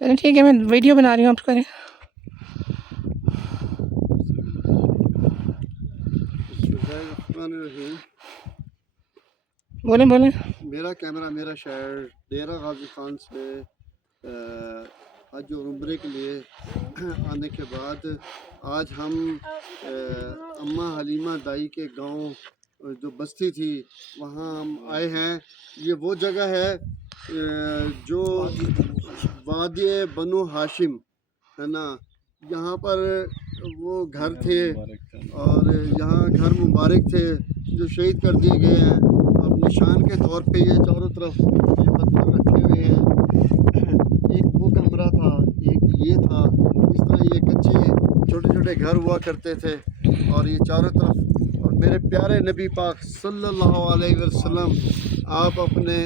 چلیں ٹھیک ہے، میں ویڈیو بنا رہی ہوں، آپ کریں۔ بولیں بولیں۔ میرا کیمرہ میرا شہر ڈیرہ غازی خان سے حج اور عمرے کے لیے آنے کے بعد آج ہم اماں حلیمہ دائی کے گاؤں جو بستی تھی وہاں ہم آئے ہیں۔ یہ وہ جگہ ہے جو وادی بنو ہاشم ہے نا، یہاں پر وہ گھر تھے اور یہاں گھر مبارک تھے جو شہید کر دیے گئے ہیں۔ اب نشان کے طور پہ یہ چاروں طرف یہ پتھر رکھے ہوئے ہیں۔ ایک وہ کمرہ تھا، ایک یہ تھا، اس طرح یہ کچے چھوٹے چھوٹے گھر ہوا کرتے تھے اور یہ چاروں طرف۔ اور میرے پیارے نبی پاک صلی اللہ علیہ وسلم آپ اپنے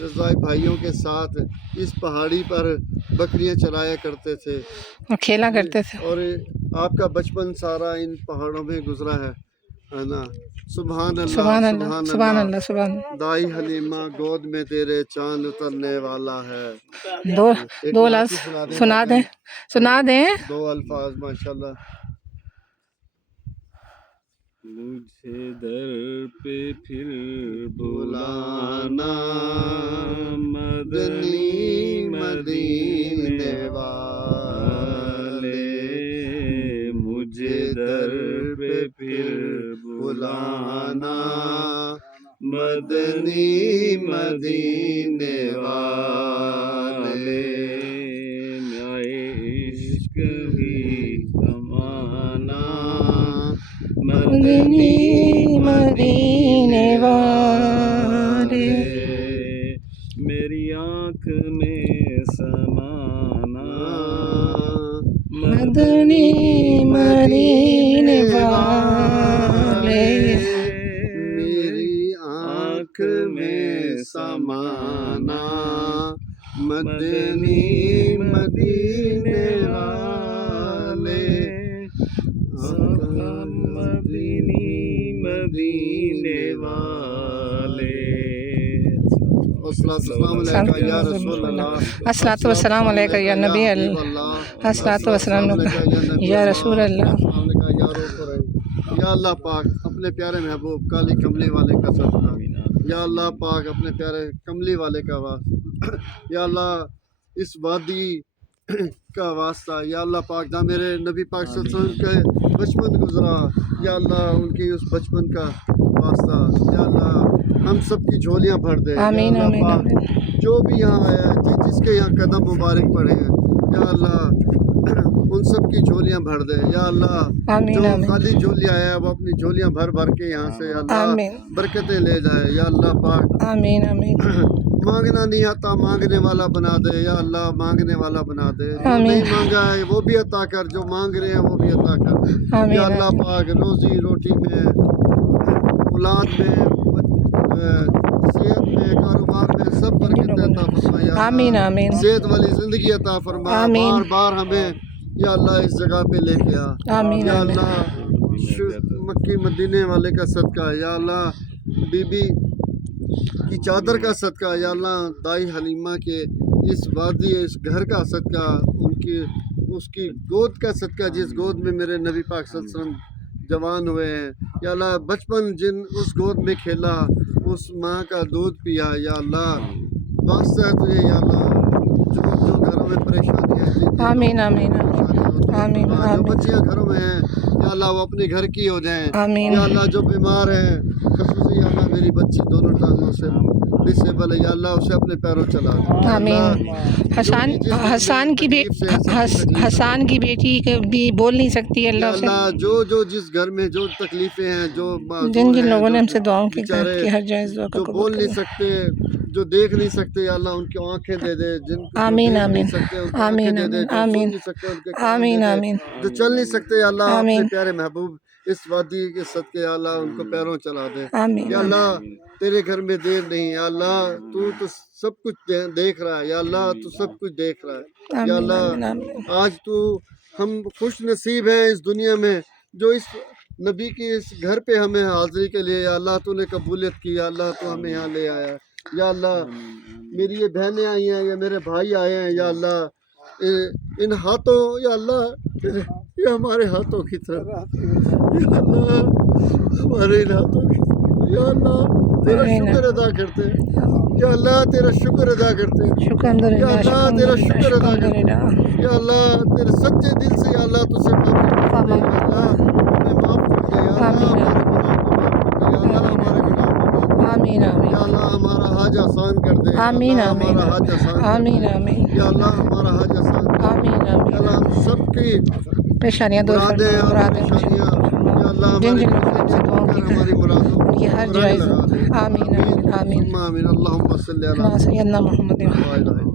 رضائی بھائیوں کے ساتھ اس پہاڑی پر بکریاں چرایا کرتے تھے، کھیلا کرتے تھے، اور آپ کا بچپن سارا ان پہاڑوں میں گزرا ہے نا۔ سبحان اللہ سبحان اللہ، سبحان سبحان اللہ، اللہ، سبحان اللہ۔ دائی حلیمہ گود میں تیرے چاند اترنے والا ہے۔ دو لفظ سنا دیں، سنا دیں۔ دو الفاظ ماشاءاللہ۔ مجھے در پہ پھر بلانا مدنی مدینے والے، مجھے در پہ پھر بلانا مدنی مدینے والے، نئے عشق ہی کمانا مدنی مدینے والے، میری آنکھ میں سمانا مدنی مدینے والے، میری آنکھ میں سمانا مدنی مدینے والے، مدنی مدینے والے۔ السلام علیکم یا رسول اللہ، الصلاۃ والسلام علیکہ یا نبی اللہ، الصلاۃ والسلام یا رسول اللہ۔ یا اللہ پاک اپنے پیارے محبوب کالی کملی والے کا صدقہ، یا اللہ پاک اپنے پیارے کملی والے کا واسطہ، یا اللہ اس وادی کا واسطہ، یا اللہ پاک جہاں میرے نبی پاک صلی اللہ علیہ وسلم کے بچپن گزرا، یا اللہ ان کی اس بچپن کا واسطہ، یا اللہ ہم سب کی جھولیاں بھر دے، یا آمین اللہ آمین پاک آمین۔ جو بھی یہاں آیا ہے جس کے یہاں قدم مبارک پڑے ہیں، یا اللہ ان سب کی جھولیاں بھر دے، یا اللہ آمین جو آمین خالی جھولی آیا ہے وہ اپنی جھولیاں بھر بھر کے یہاں سے یا اللہ آمین برکتیں لے جائے، یا اللہ پاک آمین آمین مانگنا نہیں آتا مانگنے والا بنا دے، یا اللہ مانگنے والا بنا دے، جو آمین نہیں مانگا ہے وہ بھی عطا کر، جو مانگ رہے ہیں وہ بھی عطا کر، آمین یا اللہ آمین پاک روزی روٹی میں، اولاد میں، صحت میں، کاروبار میں سب برکتیں عطا فرما، یا آمین اللہ آمین صحت والی زندگی عطا فرما، آمین بار بار ہمیں یا اللہ اس جگہ پہ لے کے آ، آمین یا آمین اللہ مکی مدینے والے کا صدقہ، یا اللہ بی بی کی چادر کا صدقہ، یا اللہ دائی حلیمہ کے اس وادی اس گھر کا صدقہ، اس کی گود کا صدقہ جس گود میں میرے نبی پاک صلی اللہ علیہ وسلم جوان ہوئے ہیں، یا اللہ بچپن جن اس گود میں کھیلا، اس ماں کا دودھ پیا، یا اللہ واسطہ ہے تجھے، یا اللہ جو گھروں میں پریشانیاں ہیں، آمین آمین آمین جو آمین بچیاں گھروں میں ہیں یا اللہ وہ اپنے گھر کی ہو جائیں، آمین یا اللہ جو بیمار ہیں خصوصی یا اللہ میری بچی دونوں ٹانگوں سے ڈسیبل ہے، یا اللہ اسے اپنے پیروں چلا دے، یا اللہ حسان کی بیٹی بھی بول نہیں سکتی ہے، یا اللہ سے اللہ جو جس گھر میں جو تکلیفیں ہیں، جو معذور جن ہیں، لوگوں نے ہم سے دعاؤں کی بیچارے ہر جائز دعا جو کو بول قبول نہیں کرے۔ سکتے، جو دیکھ نہیں سکتے، یا اللہ ان کی آنکھیں دے دے، جن کو آمین دیکھ آمین نہیں سکتے ان کی آنکھیں آمین دے دے، جو سن آمین نہیں سکتے ان کے کان دے آمین دے، آمین جو چل نہیں سکتے یا اللہ اپنے آمین پیارے محبوب اس وادی کے صدقے یا اللہ ان کو پیروں چلا دے، آمین یا اللہ تیرے گھر میں دیر نہیں، یا اللہ تو سب کچھ دیکھ رہا ہے، یا اللہ تو سب کچھ دیکھ رہا ہے، یا آمین اللہ آمین آمین آج تو ہم خوش نصیب ہیں اس دنیا میں جو اس نبی کی اس گھر پہ ہمیں حاضری کے لیے، یا اللہ تو نے قبولیت کی، یا اللہ تو ہمیں یہاں لے آیا، یا اللہ میری یہ بہنیں آئی ہیں، یا میرے بھائی آئے ہیں، یا اللہ ان ہاتھوں یا اللہ یہ ہمارے ہاتھوں کی طرف یا اللہ ہمارے ان ہاتھوں کی طرف یا اللہ تیرا شکر ادا کرتے ہیں یا اللہ تیرا شکر ادا کرتے ہیں شکر یا اللہ تیرا شکر ادا کرتے ہیں یا اللہ تیرے سچے دل سے یا اللہ تجھ سے معافی مانگتے ہیں یا اللہ ہمیں معاف کر دے یا اللہ ہمارے گناہ کو معاف کر دے یا اللہ ہمارے گناہ کو معاف کر دے آمین آمین یا اللہ ہمارا حاج آسان کر دے یا آمین اللہ آمین ہمارا حاج آسان کر دے آمین آمین یا اللہ ہمارا حاج آسان کر دے آمین یا آمین اللہ ہم سب کی پریشانیاں دور مرادیں فرما اور مرادیں پریشانیاں یا اللہ جن ہماری جن لوگوں سے دعاؤں کی ہماری مرادوں ان کی ہر کو جائز لگا دے آمین آمین آمین آمین اللہم صلی علی سیدنا محمد محمد